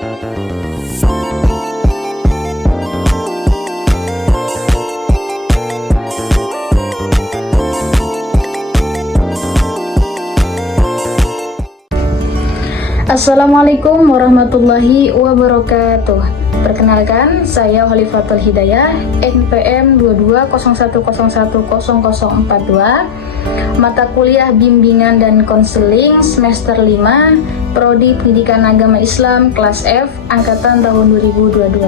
Assalamualaikum warahmatullahi wabarakatuh. Perkenalkan, saya Khalifatul Hidayah, NPM 2201010042, mata kuliah Bimbingan dan Konseling semester 5, Prodi Pendidikan Agama Islam kelas F, angkatan tahun 2022.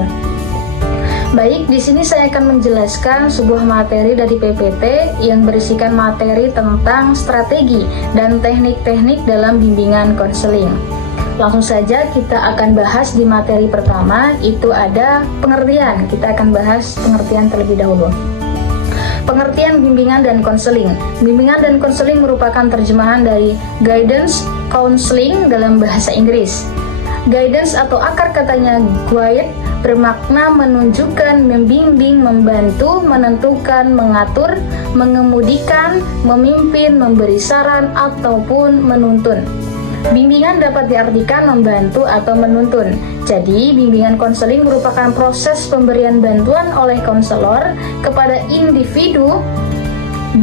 Baik, di sini saya akan menjelaskan sebuah materi dari PPT yang berisikan materi tentang strategi dan teknik-teknik dalam bimbingan konseling. Langsung saja kita akan bahas di materi pertama, itu ada pengertian. Kita akan bahas pengertian terlebih dahulu. Pengertian bimbingan dan konseling. Bimbingan dan konseling merupakan terjemahan dari guidance, counseling dalam bahasa Inggris. Guidance atau akar katanya guide bermakna menunjukkan, membimbing, membantu, menentukan, mengatur, mengemudikan, memimpin, memberi saran, ataupun menuntun. Bimbingan dapat diartikan membantu atau menuntun. Jadi, bimbingan konseling merupakan proses pemberian bantuan oleh konselor kepada individu,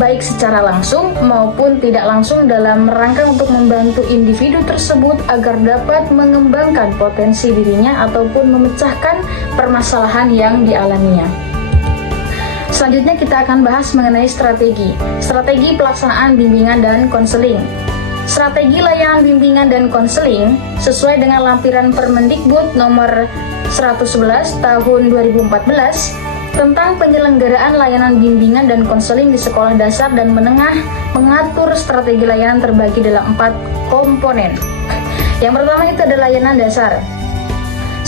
baik secara langsung maupun tidak langsung, dalam rangka untuk membantu individu tersebut agar dapat mengembangkan potensi dirinya ataupun memecahkan permasalahan yang dialaminya. Selanjutnya kita akan bahas mengenai strategi. Strategi pelaksanaan bimbingan dan konseling. Strategi layanan bimbingan dan konseling sesuai dengan lampiran Permendikbud nomor 111 tahun 2014 tentang penyelenggaraan layanan bimbingan dan konseling di sekolah dasar dan menengah mengatur strategi layanan terbagi dalam 4 komponen. Yang pertama itu adalah layanan dasar.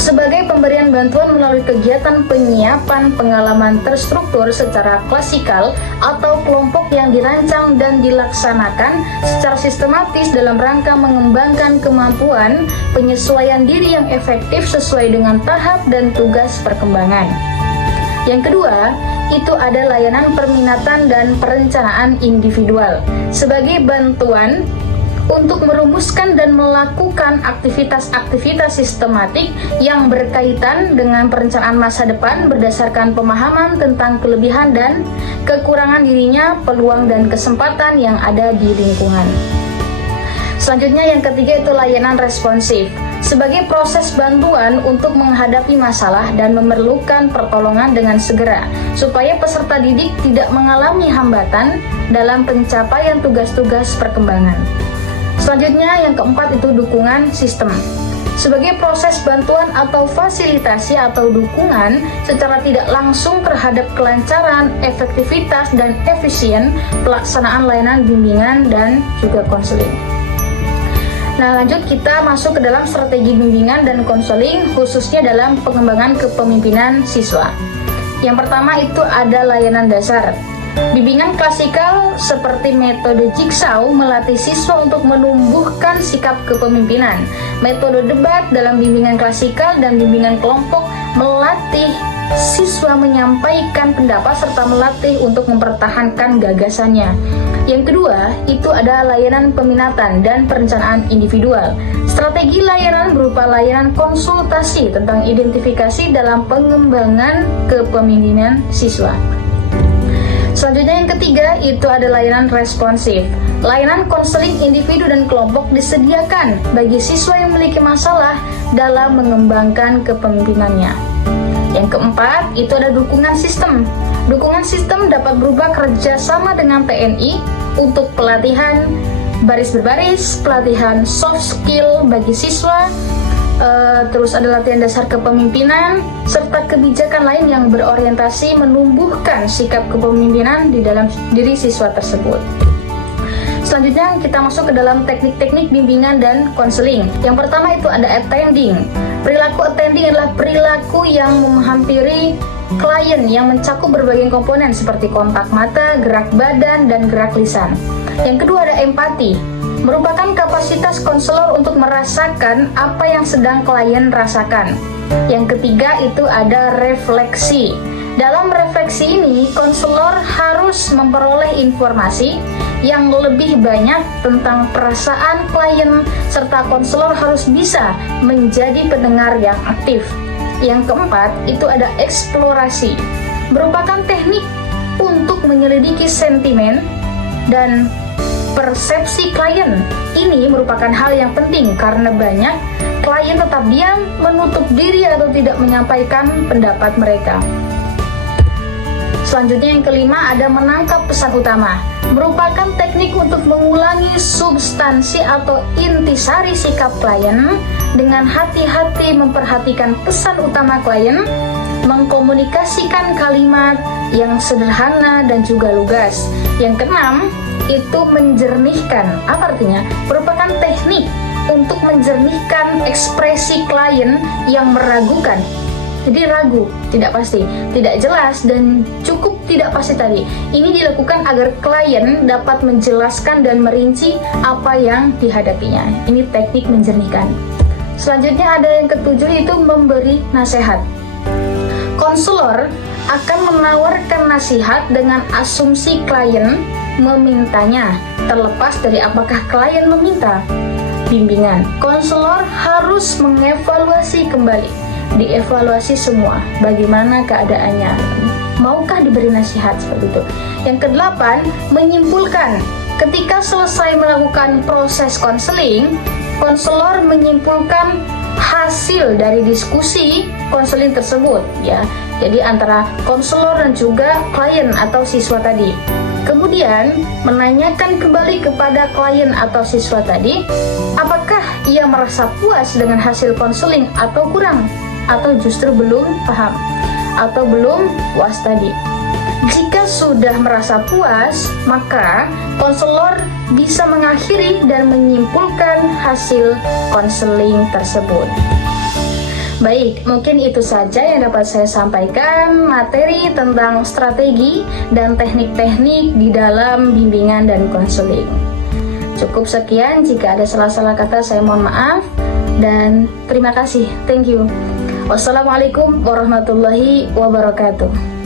Sebagai pemberian bantuan melalui kegiatan penyiapan pengalaman terstruktur secara klasikal atau kelompok yang dirancang dan dilaksanakan secara sistematis dalam rangka mengembangkan kemampuan penyesuaian diri yang efektif sesuai dengan tahap dan tugas perkembangan. Yang kedua, itu ada layanan perminatan dan perencanaan individual. Sebagai bantuan untuk merumuskan dan melakukan aktivitas-aktivitas sistematik yang berkaitan dengan perencanaan masa depan berdasarkan pemahaman tentang kelebihan dan kekurangan dirinya, peluang dan kesempatan yang ada di lingkungan. Selanjutnya yang ketiga itu layanan responsif. Sebagai proses bantuan untuk menghadapi masalah dan memerlukan pertolongan dengan segera, supaya peserta didik tidak mengalami hambatan dalam pencapaian tugas-tugas perkembangan. Selanjutnya yang keempat itu dukungan sistem. Sebagai proses bantuan atau fasilitasi atau dukungan secara tidak langsung terhadap kelancaran, efektivitas, dan efisien pelaksanaan layanan bimbingan dan juga konseling. Nah, lanjut kita masuk ke dalam strategi bimbingan dan konseling khususnya dalam pengembangan kepemimpinan siswa. Yang pertama itu ada layanan dasar. Bimbingan klasikal seperti metode jigsaw melatih siswa untuk menumbuhkan sikap kepemimpinan. Metode debat dalam bimbingan klasikal dan bimbingan kelompok melatih siswa menyampaikan pendapat serta melatih untuk mempertahankan gagasannya. Yang kedua, itu ada layanan peminatan dan perencanaan individual. Strategi layanan berupa layanan konsultasi tentang identifikasi dalam pengembangan kepemimpinan siswa. Selanjutnya yang ketiga itu ada layanan responsif. Layanan konseling individu dan kelompok disediakan bagi siswa yang memiliki masalah dalam mengembangkan kepemimpinannya. Yang keempat itu ada dukungan sistem. Dukungan sistem dapat berupa kerjasama dengan TNI untuk pelatihan baris berbaris, pelatihan soft skill bagi siswa, terus ada latihan dasar kepemimpinan, serta kebijakan lain yang berorientasi menumbuhkan sikap kepemimpinan di dalam diri siswa tersebut. Selanjutnya kita masuk ke dalam teknik-teknik bimbingan dan konseling. Yang pertama itu ada attending. Perilaku attending adalah perilaku yang menghampiri klien yang mencakup berbagai komponen seperti kontak mata, gerak badan, dan gerak lisan. Yang kedua ada empati. Merupakan kapasitas konselor untuk merasakan apa yang sedang klien rasakan. Yang ketiga itu ada refleksi. Dalam refleksi ini, konselor harus memperoleh informasi yang lebih banyak tentang perasaan klien, serta konselor harus bisa menjadi pendengar yang aktif. Yang keempat, itu ada eksplorasi, merupakan teknik untuk menyelidiki sentimen dan persepsi klien. Ini merupakan hal yang penting karena banyak klien tetap diam, menutup diri atau tidak menyampaikan pendapat mereka. Selanjutnya yang kelima ada menangkap pesan utama, merupakan teknik untuk mengulangi substansi atau intisari sikap klien dengan hati-hati memperhatikan pesan utama klien, mengkomunikasikan kalimat yang sederhana dan juga lugas. Yang keenam, itu menjernihkan. Apa artinya? Merupakan teknik untuk menjernihkan ekspresi klien yang meragukan. Jadi ragu, tidak pasti, tidak jelas, dan cukup tidak pasti tadi. Ini dilakukan agar klien dapat menjelaskan dan merinci apa yang dihadapinya. Ini teknik menjernihkan. Selanjutnya ada yang ketujuh, itu memberi nasihat. Konselor akan menawarkan nasihat dengan asumsi klien memintanya, terlepas dari apakah klien meminta bimbingan. Konselor harus mengevaluasi kembali, dievaluasi semua, bagaimana keadaannya, maukah diberi nasihat, seperti itu. Yang kedelapan, menyimpulkan. Ketika selesai melakukan proses konseling, konselor menyimpulkan hasil dari diskusi konseling tersebut, ya. Jadi antara konselor dan juga klien atau siswa tadi. Kemudian menanyakan kembali kepada klien atau siswa tadi, apakah ia merasa puas dengan hasil konseling atau kurang, atau justru belum paham, atau belum puas tadi. Jika sudah merasa puas, maka konselor bisa mengakhiri dan menyimpulkan hasil konseling tersebut. Baik, mungkin itu saja yang dapat saya sampaikan, materi tentang strategi dan teknik-teknik di dalam bimbingan dan konseling. Cukup sekian, jika ada salah-salah kata saya mohon maaf, dan terima kasih. Thank you. Wassalamualaikum warahmatullahi wabarakatuh.